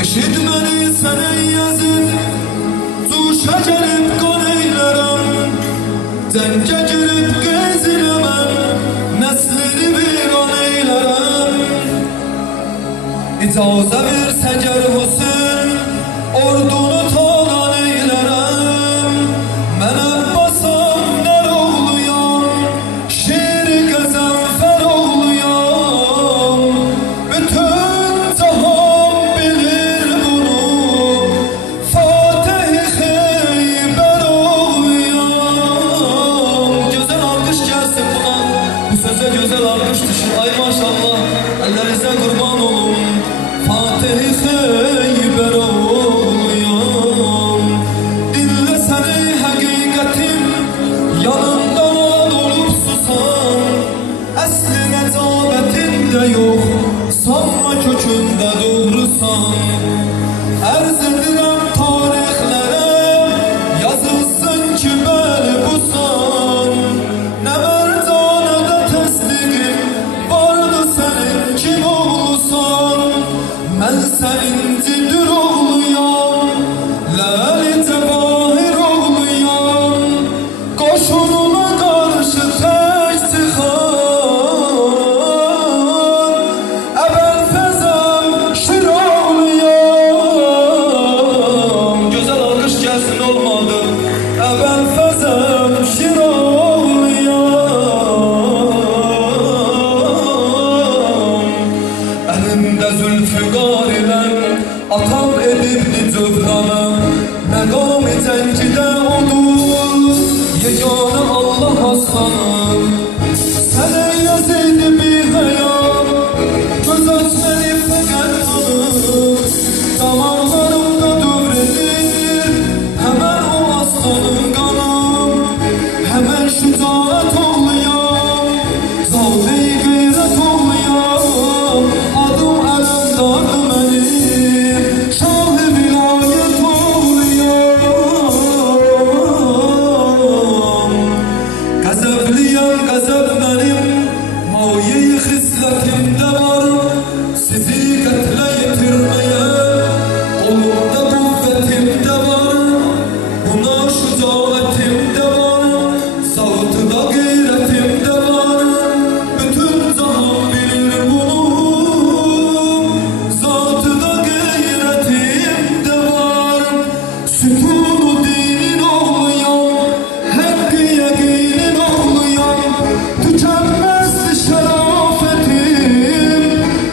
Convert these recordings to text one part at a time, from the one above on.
Eşitmeni seni yazın, Tuşa gelip kan eylerim, Denge girip gezilemem, Neslini bir an eylerim. İcaze verse ger Hüsün, Ordunu talan eylerim. Men Abbasam ner oğluyam, Şiir Gazanfer oğluyam. Bütün cahan bilir bunu, Fatih Xeyber oğluyam. Güzel alkış gelsin buna, bu söze güzel alkış düşün. Ay maşallah, ellerinize kurban olun. Fatih Xeyber oğluyam. Dinle seni hakikatim, yanından olup susan. Əsli necabetinde yok, sanma kökünde doğrusan. Erz edirəm tarixlərə, yazılsın ki bəli busan. Nə mərcanədə təsdiqim, vardı sənin kim oğlusan. Mən sənin cindir oğluyam, Ləli Cəvahir oğluyam. Qoşununa qarşı tək çıxan, Əbəlfəzəm Şir oğluyam. Gözəl alqış gəlsin olmadı. Əbəlfəzəm Şir oğluyam. Əlimdə zülfüqar ilə atam edibdi cöhranı. Məqam-ı cəngidə odur, yeganə Allah aslanı. Sənə yazıydı bir həyat, göz açməni fəqət tanır. Damarlarımda dövredir, həmən o aslanın qanı. Həmən şücaət oğluyam, zavd-ı qeyrət oğluyam. Adım əlimdardı mənim, şah-ı vilayət oğluyam. Qəzəbliyəm, qəzəb mənim, maye-i xislətimdə var. Sizi qətlə yetirməyə, qolumda qüvvətimdə var. Buna şücaətimdə var, zavd-ı qeyrətimdə var. Bütün cahan bilir bunu, zat-ı qeyrətimdə var. Sütun-u dinin oğluyam, haqqı yəqinin oğluyam. Tükənməzdi şərafətim,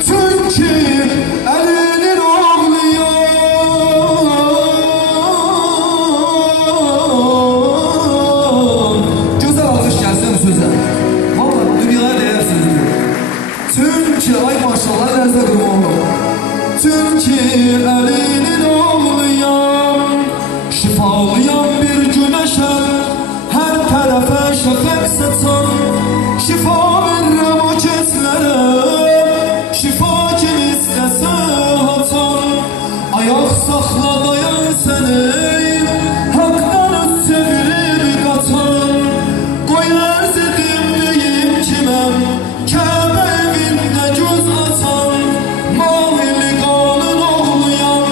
çünki əlinin oğluyam. Gözəl alkış gəlsin bu sözə. Vallahi dünyaya dəyər sözdür. Çünki ay maşallah lərzə qurban olun. Çünki əlinin oğluyam, şifalıyam bir güneşem, her tarafa şafak saçan. Şifa veririm o keslere, şifa kim istese atan. Ayak saxla dayan seni, haktan öt çevirip qatan. Qoy ərz edim deyim kiməm, Kəbə evində göz atan. Mahili qanın oğluyam,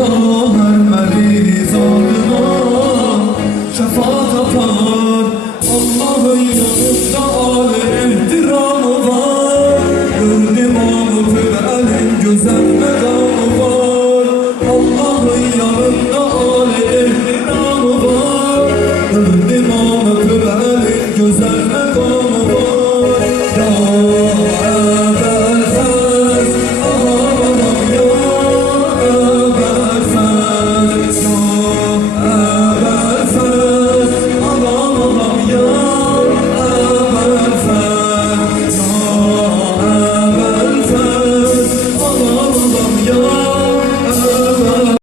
her meriz adına şefaat atar. Allah'ın yanında âli ihtiramı var. Gördüm onu pürelin güzel mekanı.